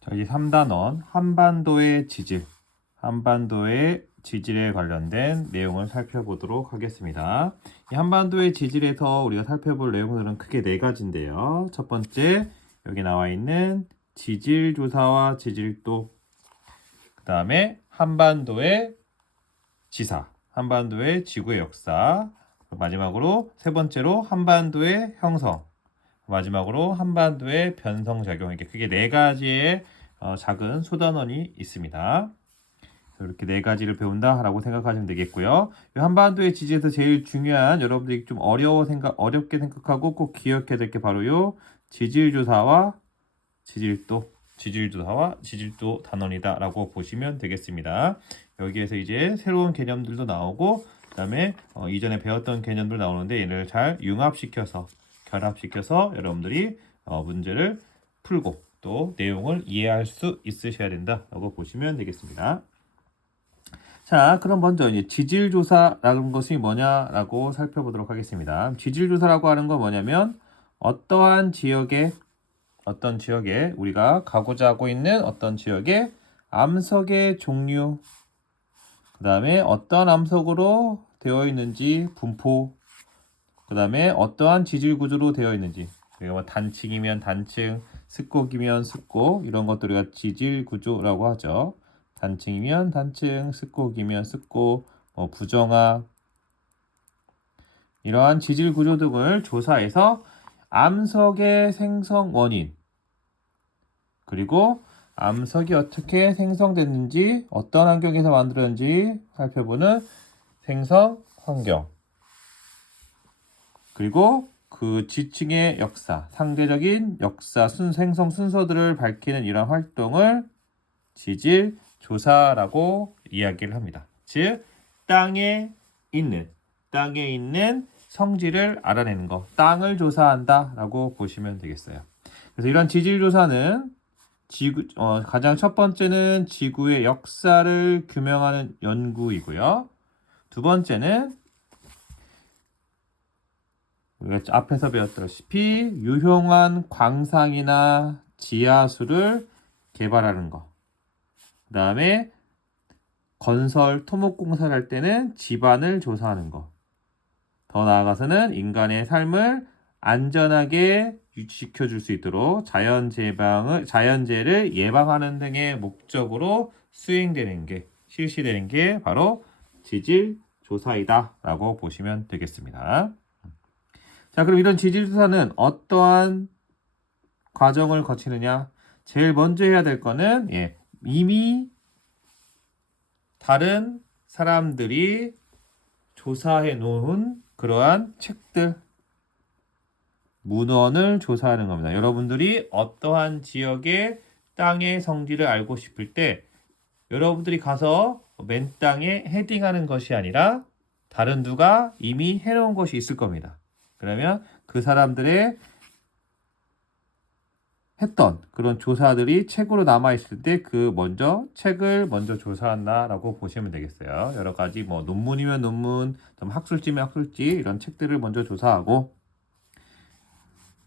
자, 이제 3단원 한반도의 지질. 한반도의 지질에 관련된 내용을 살펴보도록 하겠습니다. 이 한반도의 지질에서 우리가 살펴볼 내용들은 크게 네 가지인데요. 첫 번째, 여기 나와 있는 지질 조사와 지질도, 그 다음에 한반도의 지사, 한반도의 지구의 역사, 마지막으로 세 번째로 한반도의 형성, 마지막으로 한반도의 변성작용. 이렇게 크게 네 가지의 작은 소단원이 있습니다. 이렇게 네 가지를 배운다라고 생각하시면 되겠고요. 이 한반도의 지지에서 제일 중요한, 여러분들이 좀 어렵게 생각하고 꼭 기억해야 될 게 바로 요 지질조사와 지질도 단원이다라고 보시면 되겠습니다. 여기에서 이제 새로운 개념들도 나오고, 그다음에 이전에 배웠던 개념들 나오는데 얘를 잘 융합시켜서 결합시켜서 여러분들이 문제를 풀고 또 내용을 이해할 수 있으셔야 된다라고 보시면 되겠습니다. 자, 그럼 먼저 이제 지질조사라는 것이 뭐냐라고 살펴보도록 하겠습니다. 지질조사라고 하는 건 뭐냐면 어떤 지역에 우리가 가고자 하고 있는 어떤 지역의 암석의 종류, 그 다음에 어떠한 암석으로 되어 있는지 분포, 그 다음에 어떠한 지질 구조로 되어 있는지, 그러니까 뭐 단층이면 단층, 습곡이면 습곡, 이런 것들을 우리가 지질 구조라고 하죠. 단층이면 단층, 습곡이면 습곡, 부정화, 이러한 지질 구조 등을 조사해서 암석의 생성 원인, 그리고 암석이 어떻게 생성됐는지, 어떤 환경에서 만들었는지 살펴보는 생성 환경, 그리고 그 지층의 역사, 상대적인 역사, 생성 순서들을 밝히는 이런 활동을 지질 조사라고 이야기를 합니다. 즉, 땅에 있는 성질을 알아내는 거, 땅을 조사한다라고 보시면 되겠어요. 그래서 이런 지질 조사는 가장 첫 번째는 지구의 역사를 규명하는 연구이고요. 두 번째는 우리가 앞에서 배웠다시피 유용한 광상이나 지하수를 개발하는 거. 그 다음에 건설, 토목공사를 할 때는 지반을 조사하는 거. 더 나아가서는 인간의 삶을 안전하게 유지시켜줄 수 있도록 자연재해를 예방하는 등의 목적으로 실시되는 게 바로 지질조사이다라고 보시면 되겠습니다. 자, 그럼 이런 지질조사는 어떠한 과정을 거치느냐? 제일 먼저 해야 될 거는 이미 다른 사람들이 조사해 놓은 그러한 책들, 문헌을 조사하는 겁니다. 여러분들이 어떠한 지역의 땅의 성질을 알고 싶을 때 여러분들이 가서 맨 땅에 헤딩하는 것이 아니라 다른 누가 이미 해놓은 것이 있을 겁니다. 그러면 그 사람들의 했던 그런 조사들이 책으로 남아있을 때 책을 먼저 조사한다라고 보시면 되겠어요. 여러 가지 논문이면 논문, 학술지면 학술지, 이런 책들을 먼저 조사하고,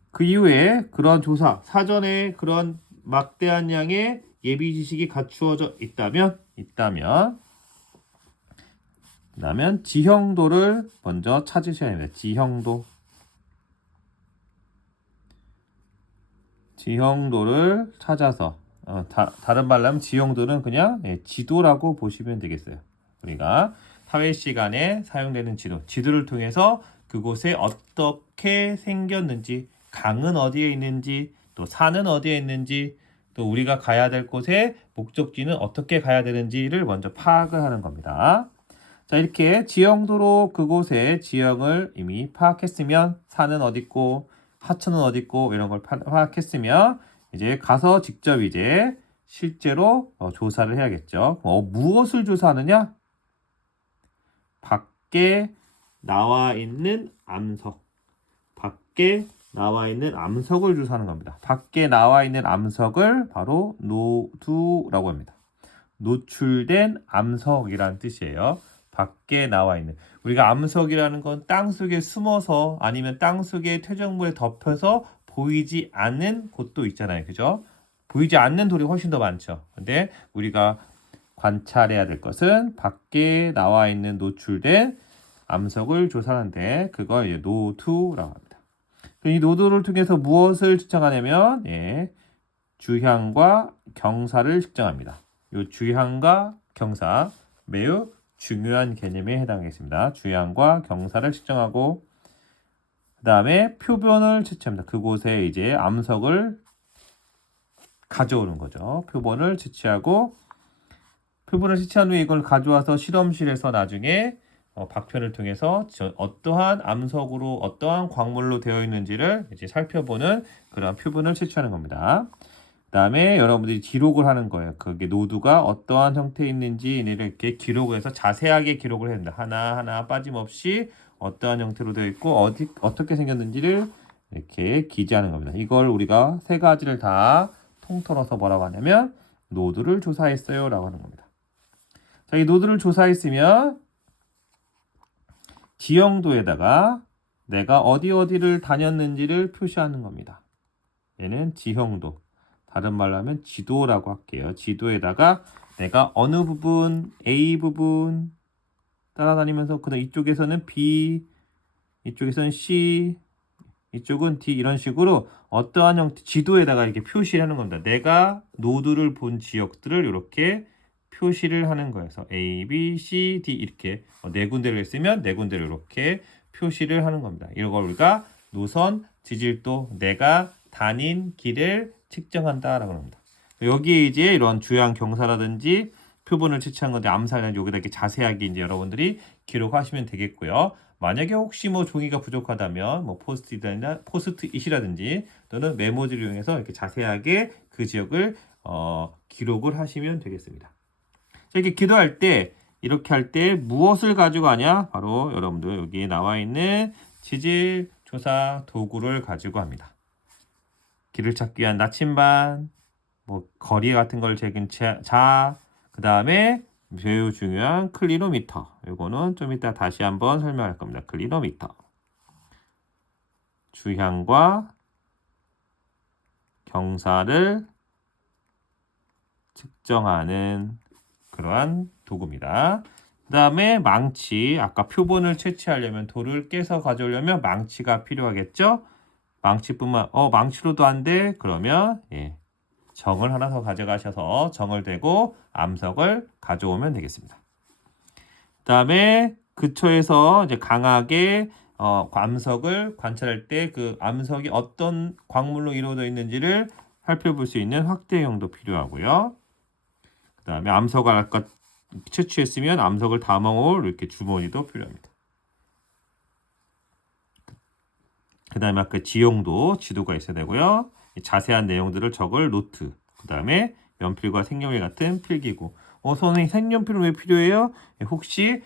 그 이후에 그런 조사, 사전에 그런 막대한 양의 예비 지식이 갖추어져 있다면 지형도를 먼저 찾으셔야 합니다. 지형도를 찾아서, 다른 말로 하면 지형도는 그냥 지도라고 보시면 되겠어요. 우리가 사회 시간에 사용되는 지도를 통해서 그곳에 어떻게 생겼는지, 강은 어디에 있는지, 또 산은 어디에 있는지, 또 우리가 가야 될 곳의 목적지는 어떻게 가야 되는지를 먼저 파악을 하는 겁니다. 자, 이렇게 지형도로 그곳의 지형을 이미 파악했으면, 산은 어디 있고 하천은 어디 있고 이런 걸 파악했으면 이제 가서 직접 이제 실제로 조사를 해야겠죠. 무엇을 조사하느냐? 밖에 나와 있는 암석을 조사하는 겁니다. 밖에 나와 있는 암석을 바로 노두라고 합니다. 노출된 암석이라는 뜻이에요. 밖에 나와 있는. 우리가 암석이라는 건 땅속에 숨어서 아니면 땅속에 퇴적물에 덮여서 보이지 않는 곳도 있잖아요. 그죠? 보이지 않는 돌이 훨씬 더 많죠. 근데 우리가 관찰해야 될 것은 밖에 나와 있는 노출된 암석을 조사하는데 그걸 이제 노두라고 합니다. 이 노두를 통해서 무엇을 측정하냐면 주향과 경사를 측정합니다. 이 주향과 경사 매우 중요한 개념에 해당하겠습니다. 주향과 경사를 측정하고 그 다음에 표본을 채취합니다. 그곳에 이제 암석을 가져오는 거죠. 표본을 채취하고 표본을 채취한 후에 이걸 가져와서 실험실에서 나중에 박편을 통해서 어떠한 암석으로 어떠한 광물로 되어 있는지를 이제 살펴보는 그런 표본을 채취하는 겁니다. 그다음에 여러분들이 기록을 하는 거예요. 그게 노두가 어떠한 형태에 있는지 이렇게 기록을 해서 자세하게 기록을 해야 된다. 하나하나 빠짐없이 어떠한 형태로 되어 있고 어떻게 생겼는지를 이렇게 기재하는 겁니다. 이걸 우리가 세 가지를 다 통틀어서 뭐라고 하냐면 노두를 조사했어요 라고 하는 겁니다. 자, 이 노두를 조사했으면 지형도에다가 내가 어디를 다녔는지를 표시하는 겁니다. 얘는 지형도. 다른 말로 하면 지도라고 할게요. 지도에다가 내가 어느 부분, A 부분 따라다니면서 그다음 이쪽에서는 B, 이쪽에서는 C, 이쪽은 D 이런 식으로 어떠한 형태 지도에다가 이렇게 표시를 하는 겁니다. 내가 노드를 본 지역들을 이렇게 표시를 하는 거예요. 그래서 A, B, C, D 이렇게 네 군데를 했으면 네 군데를 이렇게 표시를 하는 겁니다. 이걸 우리가 노선, 지질도, 내가 다닌 길을 측정한다라고 합니다. 여기에 이제 이런 주양 경사라든지 표본을 채취한 건데 암살은 여기다 이렇게 자세하게 이제 여러분들이 기록하시면 되겠고요. 만약에 혹시 뭐 종이가 부족하다면 뭐 포스트잇이라든지 또는 메모지를 이용해서 이렇게 자세하게 그 지역을 기록을 하시면 되겠습니다. 자, 이렇게 기도할 때 이렇게 할 때 무엇을 가지고 하냐? 바로 여러분들 여기 나와 있는 지질 조사 도구를 가지고 합니다. 길을 찾기 위한 나침반, 뭐 거리 같은 걸 재긴 그 다음에 매우 중요한 클리노미터. 이거는 좀 이따 다시 한번 설명할 겁니다. 클리노미터. 주향과 경사를 측정하는 그러한 도구입니다. 그 다음에 망치. 아까 표본을 채취하려면 돌을 깨서 가져오려면 망치가 필요하겠죠? 망치뿐만 망치로도 안 돼. 그러면 정을 하나 더 가져가셔서 정을 대고 암석을 가져오면 되겠습니다. 그다음에 근처에서 이제 강하게 암석을 관찰할 때 그 암석이 어떤 광물로 이루어져 있는지를 살펴볼 수 있는 확대형도 필요하고요. 그다음에 암석을 아까 채취했으면 암석을 담아올 이렇게 주머니도 필요합니다. 그 다음에 아까 지형도 지도가 있어야 되고요. 자세한 내용들을 적을 노트. 그 다음에 연필과 색연필 같은 필기구. 선생님 색연필은 왜 필요해요? 혹시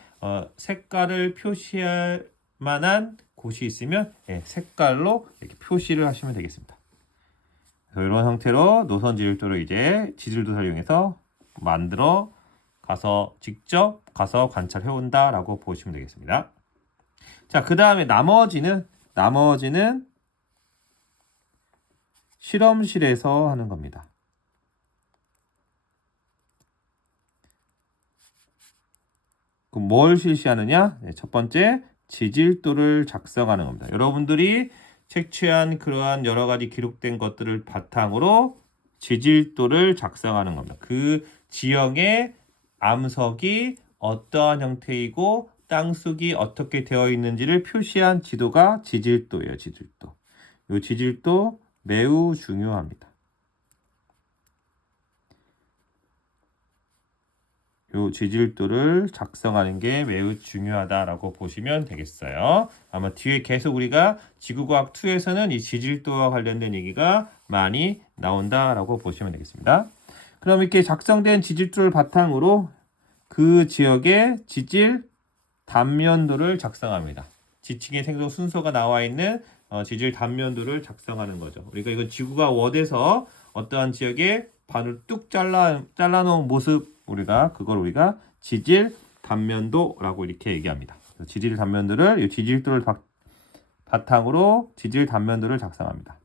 색깔을 표시할 만한 곳이 있으면 색깔로 이렇게 표시를 하시면 되겠습니다. 그래서 이런 형태로 노선 지질도를 이제 지질도사를 이용해서 만들어 직접 가서 관찰해 온다라고 보시면 되겠습니다. 자, 그 다음에 나머지는 실험실에서 하는 겁니다. 그럼 뭘 실시하느냐? 첫 번째, 지질도를 작성하는 겁니다. 여러분들이 채취한 그러한 여러 가지 기록된 것들을 바탕으로 지질도를 작성하는 겁니다. 그 지형의 암석이 어떠한 형태이고 땅속이 어떻게 되어 있는지를 표시한 지도가 지질도예요. 지질도. 이 지질도 매우 중요합니다. 이 지질도를 작성하는 게 매우 중요하다라고 보시면 되겠어요. 아마 뒤에 계속 우리가 지구과학 2에서는 이 지질도와 관련된 얘기가 많이 나온다라고 보시면 되겠습니다. 그럼 이렇게 작성된 지질도를 바탕으로 그 지역의 지질 단면도를 작성합니다. 지층의 생성 순서가 나와 있는 지질 단면도를 작성하는 거죠. 우리가 이건 지구가 워드에서 어떠한 지역에 반을 뚝 잘라놓은 모습 그걸 우리가 지질 단면도라고 이렇게 얘기합니다. 지질 단면도를 이 지질도를 바탕으로 지질 단면도를 작성합니다.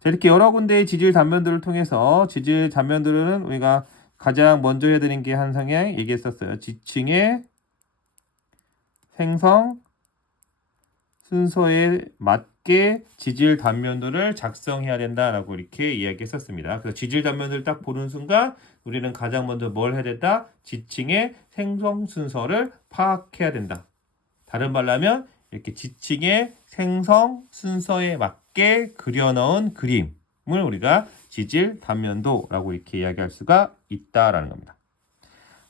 자, 이렇게 여러 군데의 지질 단면들을 통해서 지질 단면들은 우리가 가장 먼저 해야 되는 게 한 성향 얘기했었어요. 지층의 생성 순서에 맞게 지질 단면도를 작성해야 된다라고 이렇게 이야기했었습니다. 그래서 지질 단면을 딱 보는 순간 우리는 가장 먼저 뭘 해야 된다? 지층의 생성 순서를 파악해야 된다. 다른 말로 하면 이렇게 지층의 생성 순서에 맞게 그려넣은 그림을 우리가 지질 단면도라고 이렇게 이야기할 수가 있다라는 겁니다.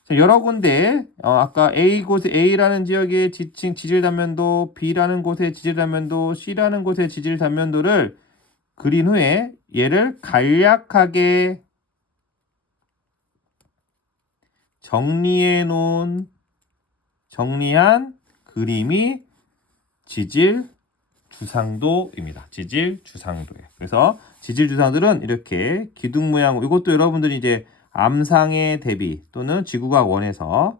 자, 여러 군데 아까 A라는 지역의 지층 지질 단면도, B라는 곳의 지질 단면도, C라는 곳의 지질 단면도를 그린 후에 얘를 간략하게 정리한 그림이 지질 주상도입니다. 지질 주상도예요. 그래서 지질 주상들은 이렇게 기둥 모양, 이것도 여러분들이 이제 암상의 대비 또는 지구과학 원에서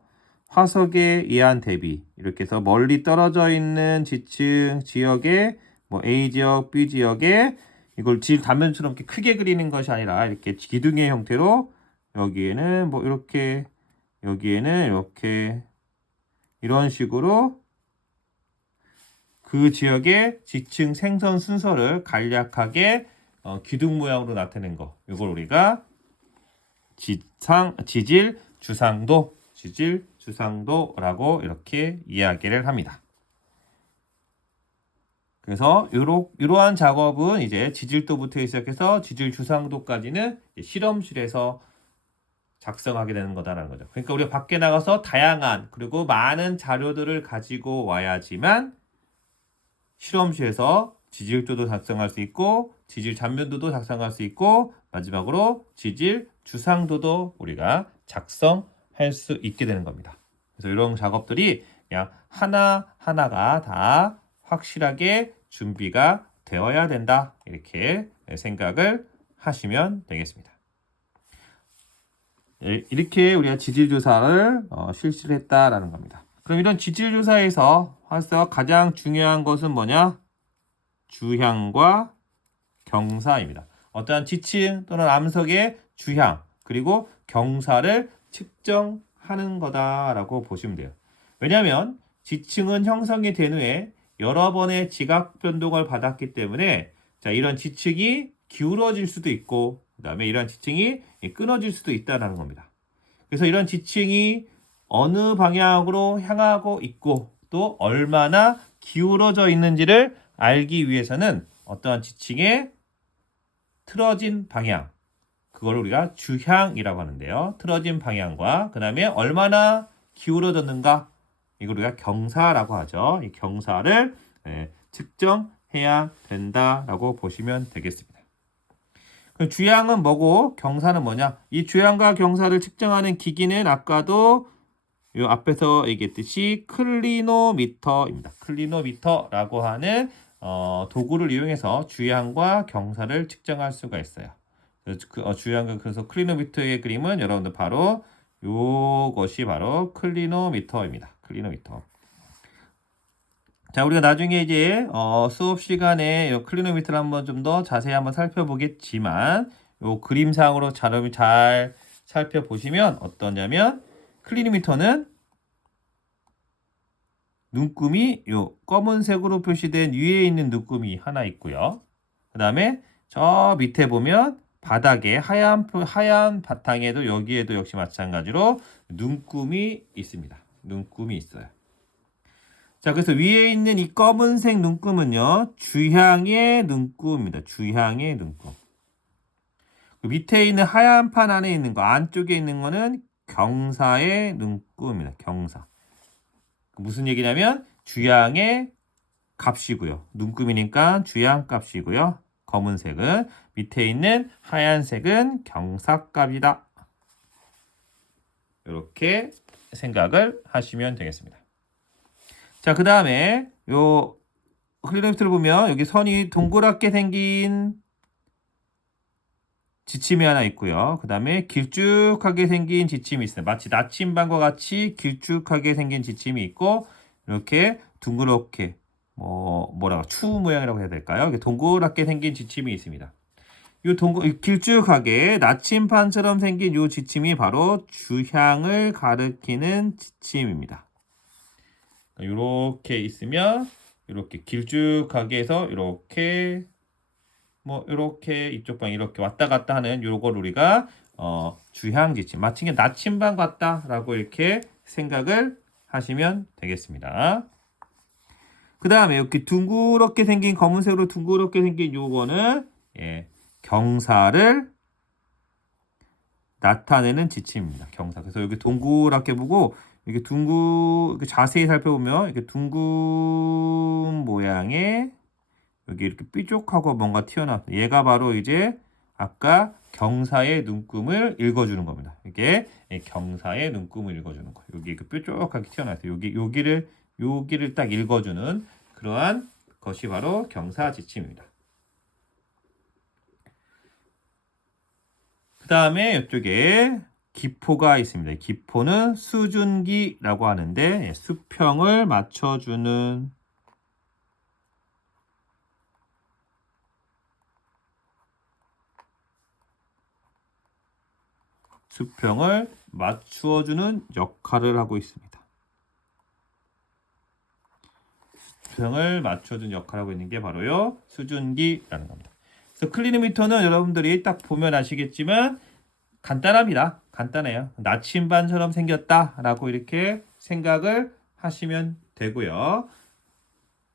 화석에 의한 대비 이렇게 해서 멀리 떨어져 있는 지층 지역에 뭐 A 지역, B 지역에 이걸 질 단면처럼 이렇게 크게 그리는 것이 아니라 이렇게 기둥의 형태로 여기에는 뭐 이렇게 여기에는 이렇게 이런 식으로 그 지역의 지층 생성 순서를 간략하게 기둥 모양으로 나타낸 거. 이걸 우리가 지질 주상도라고 이렇게 이야기를 합니다. 그래서 이러한 작업은 이제 지질도부터 시작해서 지질 주상도까지는 실험실에서 작성하게 되는 거다라는 거죠. 그러니까 우리가 밖에 나가서 다양한 그리고 많은 자료들을 가지고 와야지만 실험실에서 지질도도 작성할 수 있고 지질 잔면도도 작성할 수 있고 마지막으로 지질 주상도도 우리가 작성할 수 있게 되는 겁니다. 그래서 이런 작업들이 그냥 하나하나가 다 확실하게 준비가 되어야 된다. 이렇게 생각을 하시면 되겠습니다. 이렇게 우리가 지질조사를 실시를 했다라는 겁니다. 그럼 이런 지질조사에서 가장 중요한 것은 뭐냐? 주향과 경사입니다. 어떠한 지층 또는 암석의 주향 그리고 경사를 측정하는 거다라고 보시면 돼요. 왜냐하면 지층은 형성이 된 후에 여러 번의 지각 변동을 받았기 때문에 자, 이런 지층이 기울어질 수도 있고 그 다음에 이런 지층이 끊어질 수도 있다는 겁니다. 그래서 이런 지층이 어느 방향으로 향하고 있고 또 얼마나 기울어져 있는지를 알기 위해서는 어떠한 지층의 틀어진 방향 그걸 우리가 주향이라고 하는데요. 틀어진 방향과 그 다음에 얼마나 기울어졌는가 이걸 우리가 경사라고 하죠. 이 경사를 측정해야 된다라고 보시면 되겠습니다. 주향은 뭐고 경사는 뭐냐? 이 주향과 경사를 측정하는 기기는 아까도 이 앞에서 얘기했듯이 클리노미터입니다. 클리노미터라고 하는 도구를 이용해서 주향과 경사를 측정할 수가 있어요. 그래서 클리노미터의 그림은 여러분들 바로 이것이 바로 클리노미터입니다. 클리노미터. 자, 우리가 나중에 이제 수업 시간에 이 클리노미터를 한번 좀 더 자세히 한번 살펴보겠지만 이 그림상으로 잘 살펴보시면 어떠냐면 클리노미터는 눈금이 요 검은색으로 표시된 위에 있는 눈금이 하나 있고요. 그 다음에 저 밑에 보면 바닥에 하얀 바탕에도 여기에도 역시 마찬가지로 눈금이 있습니다. 눈금이 있어요. 자, 그래서 위에 있는 이 검은색 눈금은요. 주향의 눈금입니다. 주향의 눈금. 그 밑에 있는 하얀 판 안에 있는 거, 안쪽에 있는 거는 경사의 눈금입니다. 경사. 무슨 얘기냐면 주향의 값이고요. 눈금이니까 주향 값이고요. 검은색은 밑에 있는 하얀색은 경사값이다. 이렇게 생각을 하시면 되겠습니다. 자, 그 다음에 요 클리노미터를 보면 여기 선이 동그랗게 생긴 지침이 하나 있고요. 그 다음에 길쭉하게 생긴 지침이 있어요. 마치 나침반과 같이 길쭉하게 생긴 지침이 있고 이렇게 둥그렇게 추 모양이라고 해야 될까요? 이렇게 동그랗게 생긴 지침이 있습니다. 길쭉하게 나침반처럼 생긴 요 지침이 바로 주향을 가리키는 지침입니다. 이렇게 있으면 이렇게 길쭉하게 해서 이렇게 이렇게 이쪽 방 이렇게 왔다 갔다 하는 요걸 우리가 주향 지침, 마치 나침반 같다라고 이렇게 생각을 하시면 되겠습니다. 그 다음에 이렇게 둥그렇게 생긴 검은색으로 둥그렇게 생긴 요거는 경사를 나타내는 지침입니다. 경사. 그래서 여기 동그랗게 보고 이렇게 이렇게 자세히 살펴보면 이렇게 둥근 모양의 여기 이렇게 삐죽하고 뭔가 튀어나왔다. 얘가 바로 이제 아까 경사의 눈금을 읽어주는 겁니다. 이게 경사의 눈금을 읽어주는 거. 여기 이렇게 뾰족하게 튀어나왔어요. 여기를 딱 읽어주는 그러한 것이 바로 경사 지침입니다. 그 다음에 이쪽에 기포가 있습니다. 기포는 수준기라고 하는데 수평을 맞춰주는 수평을 맞추어주는 역할을 하고 있습니다. 수평을 맞춰주는 역할을 하고 있는 게 바로요 수준기라는 겁니다. 그래서 클리노미터는 여러분들이 딱 보면 아시겠지만 간단합니다. 간단해요. 나침반처럼 생겼다라고 이렇게 생각을 하시면 되고요.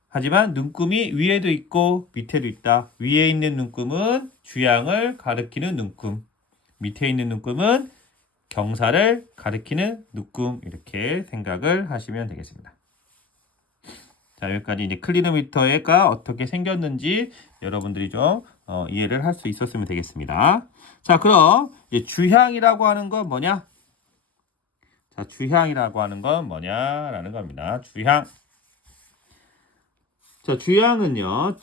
하지만 눈금이 위에도 있고 밑에도 있다. 위에 있는 눈금은 주향을 가리키는 눈금, 밑에 있는 눈금은 경사를 가리키는 눈금 이렇게 생각을 하시면 되겠습니다. 자, 여기까지 이제 클리노미터가 어떻게 생겼는지 여러분들이 좀 이해를 할 수 있었으면 되겠습니다. 자, 그럼 이제 주향이라고 하는 건 뭐냐? 자, 주향이라고 하는 건 뭐냐라는 겁니다. 주향. 자, 주향은요,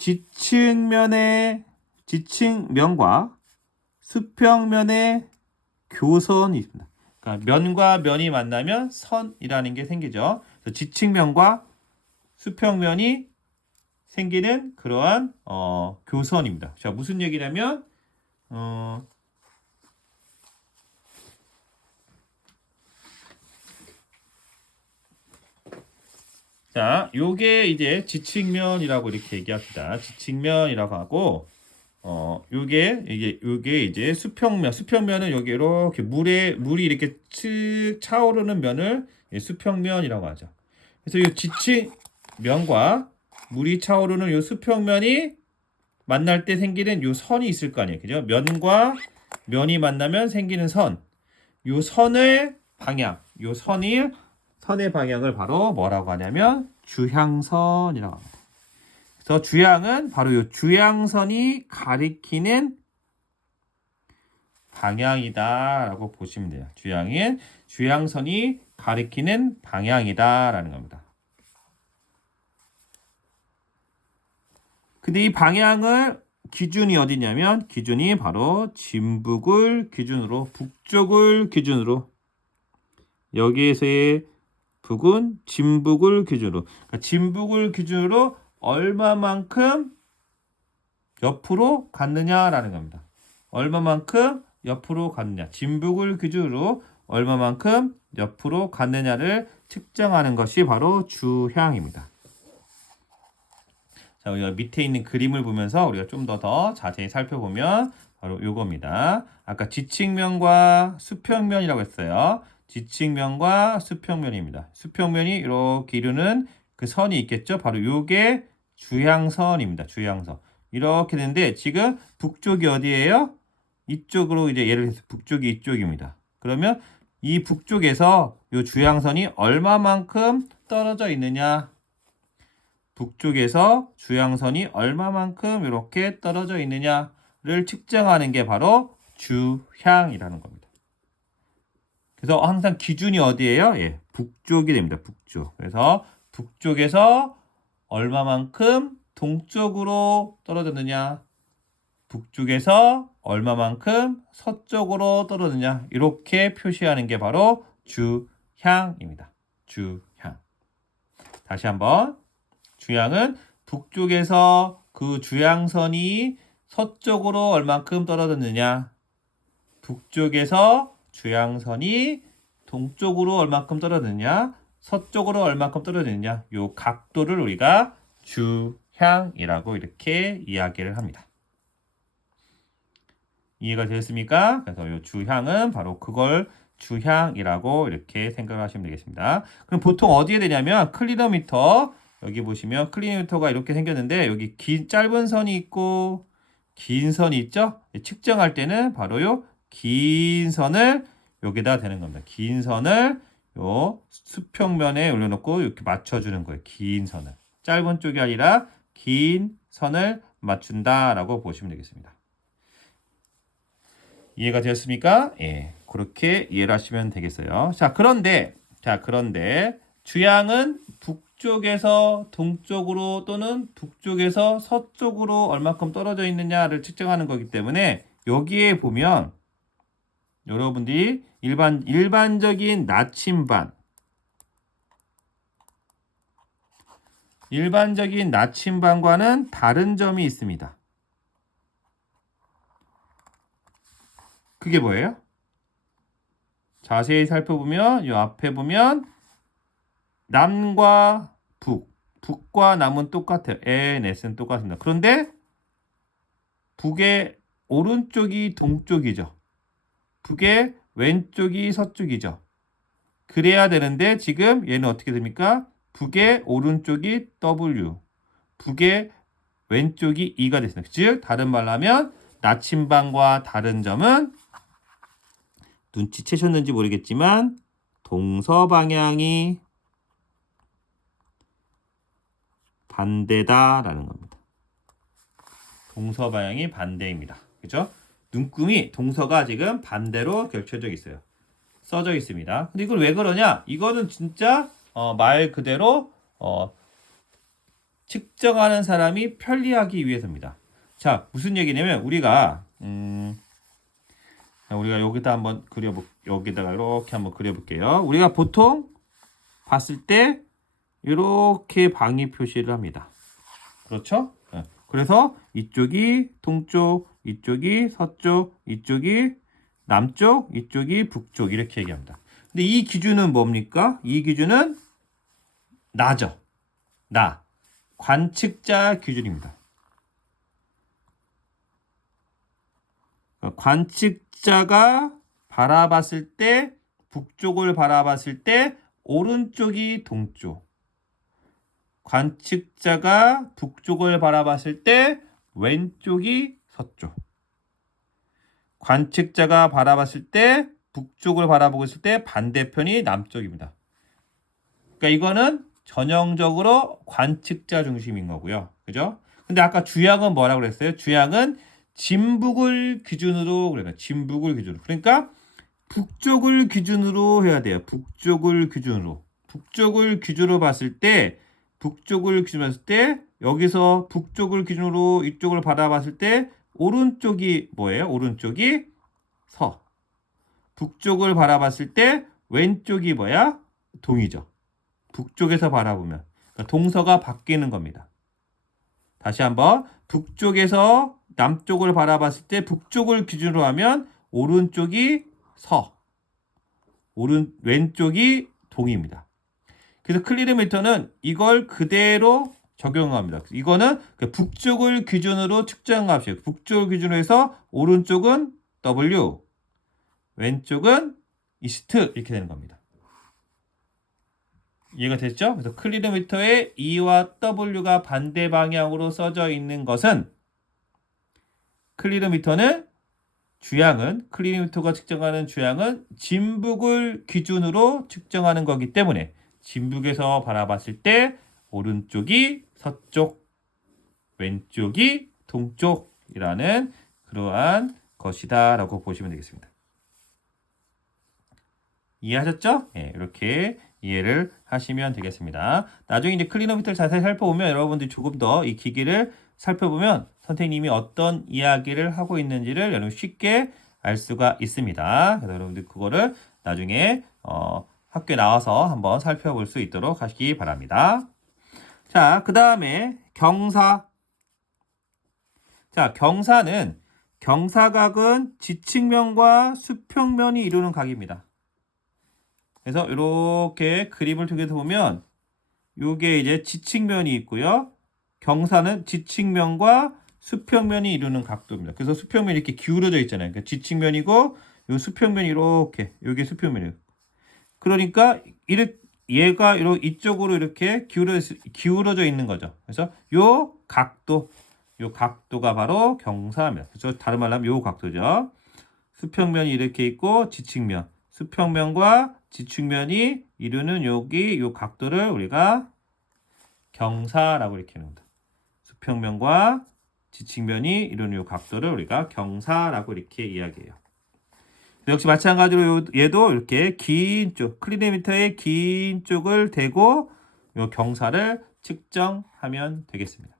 지층면과 수평면의 교선이 있습니다. 그러니까 면과 면이 만나면 선이라는 게 생기죠. 그래서 지층면과 수평면이 생기는 그러한 교선입니다. 자, 무슨 얘기냐면 자, 요게 이제 지층면이라고 이렇게 얘기합니다. 지층면이라고 하고 요게 이제 수평면은 여기 이렇게 물이 이렇게 측 차오르는 면을 수평면이라고 하죠. 그래서 이 지층면과 물이 차오르는 요 수평면이 만날 때 생기는 요 선이 있을 거 아니에요. 그죠? 면과 면이 만나면 생기는 선. 요 선의 방향. 선의 방향을 바로 뭐라고 하냐면 주향선이라고 합니다. 그래서 주향은 바로 요 주향선이 가리키는 방향이다라고 보시면 돼요. 주향선이 가리키는 방향이다라는 겁니다. 근데 이 방향을 기준이 어디냐면 기준이 바로 진북을 기준으로 북쪽을 기준으로 여기에서의 북은 진북을 기준으로 그러니까 진북을 기준으로 얼마만큼 옆으로 갔느냐라는 겁니다. 얼마만큼 옆으로 갔느냐. 진북을 기준으로 얼마만큼 옆으로 갔느냐를 측정하는 것이 바로 주향입니다. 자, 우리가 밑에 있는 그림을 보면서 우리가 좀 더 자세히 살펴보면 바로 요겁니다. 아까 지층면과 수평면이라고 했어요. 지층면과 수평면입니다. 수평면이 이렇게 이루는 그 선이 있겠죠. 바로 요게 주향선입니다. 주향선. 이렇게 되는데 지금 북쪽이 어디예요? 이쪽으로 이제 예를 들어서 북쪽이 이쪽입니다. 그러면 이 북쪽에서 요 주향선이 얼마만큼 떨어져 있느냐? 북쪽에서 주향선이 얼마만큼 이렇게 떨어져 있느냐를 측정하는 게 바로 주향이라는 겁니다. 그래서 항상 기준이 어디예요? 예, 북쪽이 됩니다. 북쪽. 그래서 북쪽에서 얼마만큼 동쪽으로 떨어졌느냐, 북쪽에서 얼마만큼 서쪽으로 떨어졌느냐 이렇게 표시하는 게 바로 주향입니다. 주향. 다시 한번. 주향은 북쪽에서 그 주향선이 서쪽으로 얼만큼 떨어졌느냐? 북쪽에서 주향선이 동쪽으로 얼만큼 떨어졌느냐? 서쪽으로 얼만큼 떨어졌느냐? 요 각도를 우리가 주향이라고 이렇게 이야기를 합니다. 이해가 되셨습니까? 그래서 요 주향은 바로 그걸 주향이라고 이렇게 생각을 하시면 되겠습니다. 그럼 보통 어디에 되냐면 클리노미터, 여기 보시면 클리노미터가 이렇게 생겼는데 여기 짧은 선이 있고 긴 선이 있죠? 측정할 때는 바로 요 긴 선을 여기다 대는 겁니다. 긴 선을 요 수평면에 올려놓고 이렇게 맞춰주는 거예요. 긴 선을. 짧은 쪽이 아니라 긴 선을 맞춘다라고 보시면 되겠습니다. 이해가 되었습니까? 예, 그렇게 이해를 하시면 되겠어요. 그런데 주향은 북쪽에서 동쪽으로 또는 북쪽에서 서쪽으로 얼마큼 떨어져 있느냐를 측정하는 거기 때문에 여기에 보면 여러분들이 일반적인 나침반과는 다른 점이 있습니다. 그게 뭐예요? 자세히 살펴보면 이 앞에 보면 남과 북과 남은 똑같아요. N, S는 똑같습니다. 그런데 북의 오른쪽이 동쪽이죠. 북의 왼쪽이 서쪽이죠. 그래야 되는데 지금 얘는 어떻게 됩니까? 북의 오른쪽이 W, 북의 왼쪽이 E가 됐습니다. 즉 다른 말로 하면 나침반과 다른 점은 눈치채셨는지 모르겠지만 동서방향이 반대다라는 겁니다. 동서방향이 반대입니다. 그죠? 눈금이 동서가 지금 반대로 걸쳐져 있어요. 써져 있습니다. 근데 이걸 왜 그러냐? 이거는 진짜 말 그대로 측정하는 사람이 편리하기 위해서입니다. 자, 무슨 얘기냐면 우리가 여기다 한번 여기다가 이렇게 한번 그려볼게요. 우리가 보통 봤을 때 이렇게 방위 표시를 합니다. 그렇죠? 그래서 이쪽이 동쪽, 이쪽이 서쪽, 이쪽이 남쪽, 이쪽이 북쪽 이렇게 얘기합니다. 근데 이 기준은 뭡니까? 이 기준은 나죠. 관측자 기준입니다. 관측자가 바라봤을 때 북쪽을 바라봤을 때 오른쪽이 동쪽. 관측자가 북쪽을 바라봤을 때 왼쪽이 서쪽. 관측자가 바라봤을 때 북쪽을 바라보고 있을 때 반대편이 남쪽입니다. 그러니까 이거는 전형적으로 관측자 중심인 거고요. 그죠? 근데 아까 주향은 뭐라고 그랬어요? 주향은 진북을 기준으로 그러니까 진북을 기준으로. 그러니까 북쪽을 기준으로 해야 돼요. 북쪽을 기준으로 봤을 때 여기서 북쪽을 기준으로 이쪽을 바라봤을 때 오른쪽이 뭐예요? 오른쪽이 서. 북쪽을 바라봤을 때 왼쪽이 뭐야? 동이죠. 북쪽에서 바라보면 그러니까 동서가 바뀌는 겁니다. 다시 한번 북쪽에서 남쪽을 바라봤을 때 북쪽을 기준으로 하면 오른쪽이 서, 왼쪽이 동입니다. 그래서 클리노미터는 이걸 그대로 적용합니다. 이거는 북쪽을 기준으로 측정한 값이에요. 북쪽을 기준으로 해서 오른쪽은 W, 왼쪽은 이스트 이렇게 되는 겁니다. 이해가 됐죠? 그래서 클리노미터의 E와 W가 반대 방향으로 써져 있는 것은 클리노미터가 측정하는 주향은 진북을 기준으로 측정하는 거기 때문에 진북에서 바라봤을 때 오른쪽이 서쪽, 왼쪽이 동쪽이라는 그러한 것이다 라고 보시면 되겠습니다. 이해하셨죠? 네, 이렇게 이해를 하시면 되겠습니다. 나중에 이제 클리노미터를 자세히 살펴보면 여러분들이 조금 더 이 기기를 살펴보면 선생님이 어떤 이야기를 하고 있는지를 여러분 쉽게 알 수가 있습니다. 그래서 여러분들 그거를 나중에 학교에 나와서 한번 살펴볼 수 있도록 하시기 바랍니다. 자, 그 다음에 경사. 자, 경사각은 지측면과 수평면이 이루는 각입니다. 그래서 이렇게 그림을 통해서 보면 요게 이제 지측면이 있고요. 경사는 지측면과 수평면이 이루는 각도입니다. 그래서 수평면이 이렇게 기울어져 있잖아요. 그러니까 지측면이고 요 수평면이 이렇게 요게 수평면이에요. 그러니까 얘가 이쪽으로 이렇게 기울어져 있는 거죠. 그래서 요 각도가 바로 경사입니다. 그래서 다른 말로 하면 요 각도죠. 수평면이 이렇게 있고 지측면, 수평면과 지측면이 이루는 여기 요 각도를 우리가 경사라고 이렇게 하는 겁니다. 수평면과 지측면이 이루는 요 각도를 우리가 경사라고 이렇게 이야기해요. 역시 마찬가지로 얘도 이렇게 긴 쪽, 클리노미터의 긴 쪽을 대고 요 경사를 측정하면 되겠습니다.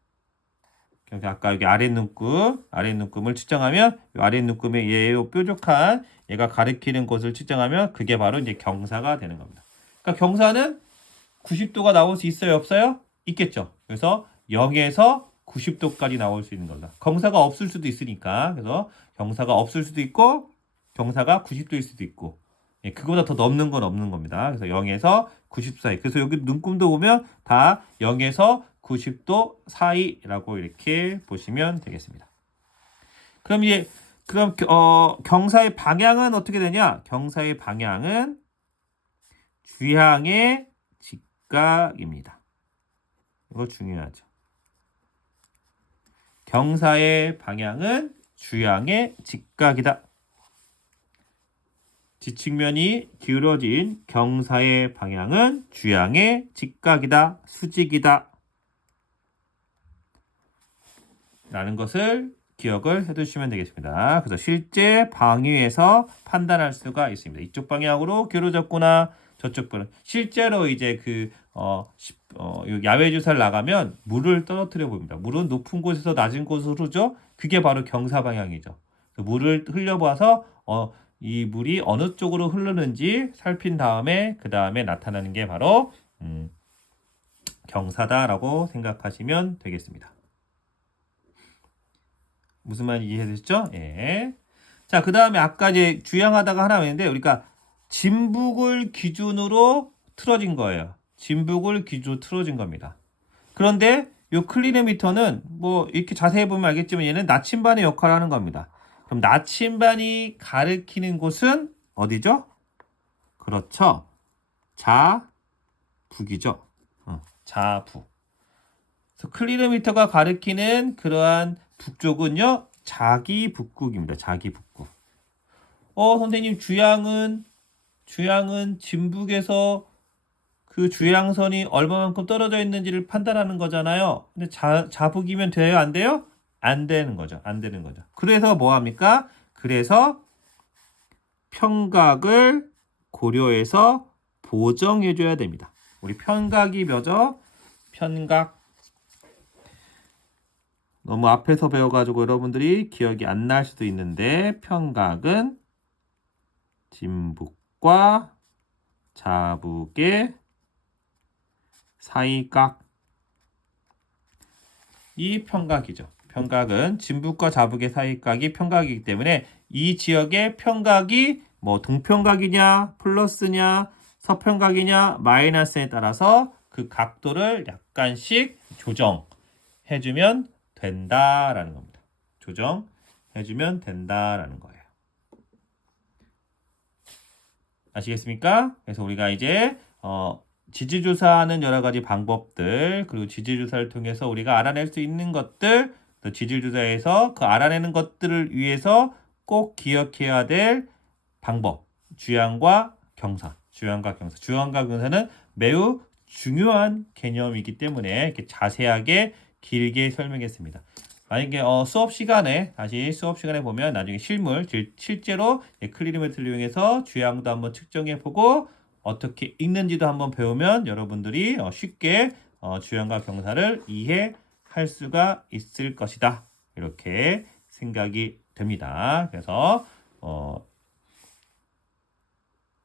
아까 여기 아랫눈금을 측정하면 이 아랫눈금의 얘의 뾰족한 얘가 가리키는 곳을 측정하면 그게 바로 이제 경사가 되는 겁니다. 그러니까 경사는 90도가 나올 수 있어요, 없어요? 있겠죠. 그래서 0에서 90도까지 나올 수 있는 겁니다. 경사가 없을 수도 있으니까. 그래서 경사가 없을 수도 있고 경사가 90도일 수도 있고 그거보다 더 넘는 건 없는 겁니다. 그래서 0에서 90도 사이. 그래서 여기 눈금도 보면 다 0에서 90도 사이라고 이렇게 보시면 되겠습니다. 그럼 경사의 방향은 어떻게 되냐? 경사의 방향은 주향의 직각입니다. 이거 중요하죠. 경사의 방향은 주향의 직각이다. 지측면이 기울어진 경사의 방향은 주향의 직각이다. 수직이다. 라는 것을 기억을 해두시면 되겠습니다. 그래서 실제 방위에서 판단할 수가 있습니다. 이쪽 방향으로 기울어졌구나. 저쪽 방향. 실제로 이제 야외 주사를 나가면 물을 떨어뜨려 봅니다. 물은 높은 곳에서 낮은 곳으로 흐르죠. 그게 바로 경사 방향이죠. 물을 흘려봐서 이 물이 어느 쪽으로 흐르는지 살핀 다음에 그 다음에 나타나는 게 바로 경사다라고 생각하시면 되겠습니다. 무슨 말인지 이해되셨죠? 예. 자, 그 다음에 아까 이제 주양하다가 하나 했는데 우리가 진북을 기준으로 틀어진 거예요. 진북을 기준으로 틀어진 겁니다. 그런데 이 클리노미터는 뭐 이렇게 자세히 보면 알겠지만 얘는 나침반의 역할을 하는 겁니다. 그럼 나침반이 가리키는 곳은 어디죠? 그렇죠. 자북이죠. 자북. 그래서 클리노미터가 가리키는 그러한 북쪽은요. 자기북극입니다. 자기북극. 선생님 주양은 진북에서 그 주양선이 얼마만큼 떨어져 있는지를 판단하는 거잖아요. 근데 자북이면 돼요? 안 돼요? 안 되는 거죠. 안 되는 거죠. 그래서 뭐 합니까? 그래서 편각을 고려해서 보정해 줘야 됩니다. 우리 편각이 뭐죠? 편각. 너무 앞에서 배워가지고 여러분들이 기억이 안 날 수도 있는데 편각은 진북과 자북의 사이각. 이 편각이죠. 편각은 진북과 자북의 사이각이 편각이기 때문에 이 지역의 편각이 뭐 동편각이냐 플러스냐 서편각이냐 마이너스에 따라서 그 각도를 약간씩 조정해주면 된다라는 겁니다. 조정해주면 된다라는 거예요. 아시겠습니까? 그래서 우리가 이제 지질조사하는 여러 가지 방법들 그리고 지질조사를 통해서 우리가 알아낼 수 있는 것들 또 지질조사에서 그 알아내는 것들을 위해서 꼭 기억해야 될 방법 주양과 경사 주양과 경사는 매우 중요한 개념이기 때문에 이렇게 자세하게 길게 설명했습니다. 만약에 수업 시간에 보면 나중에 실제로 클리노미터를 이용해서 주양도 한번 측정해 보고 어떻게 읽는지도 한번 배우면 여러분들이 쉽게 주양과 경사를 이해할 수가 있을 것이다. 이렇게 생각이 됩니다. 그래서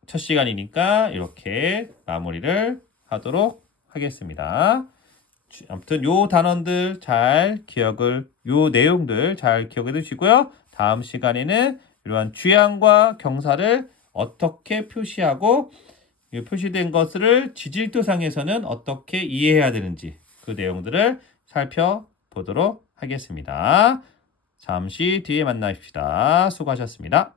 첫 시간이니까 이렇게 마무리를 하도록 하겠습니다. 아무튼 요 단원들 요 내용들 잘 기억해 두시고요. 다음 시간에는 이러한 주양과 경사를 어떻게 표시하고 이 표시된 것을 지질도상에서는 어떻게 이해해야 되는지 그 내용들을 살펴보도록 하겠습니다. 잠시 뒤에 만나십시다. 수고하셨습니다.